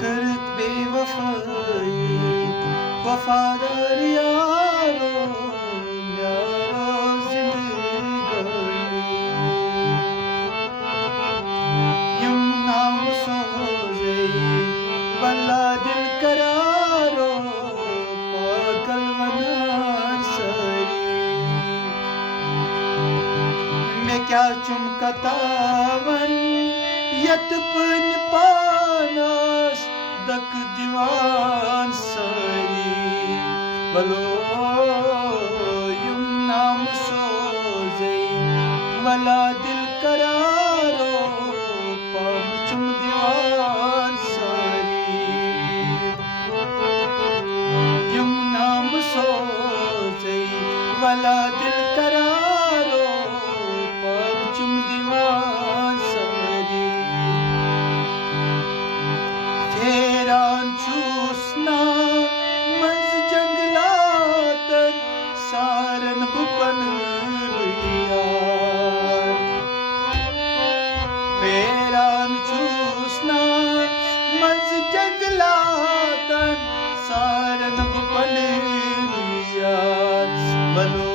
करत बेवफाई वफादार यारो न्यारो जिंदगानी यम नाम सोजे वल्ला दिल करारो पागल वनार सरी मैं क्या चुमकतावन यत पन पानस दक दीवान सरी वलो युम नाम सोजे वला दिल करारो पाम चुम दीवान सरी युम नाम सोजे वला दिल करारो पाम चुम दीवान सरी फेरान चूसना मंज जंगलात सारन बुपन यार फेरान चूसना मंज जंगलात सारन बुपन यार बलो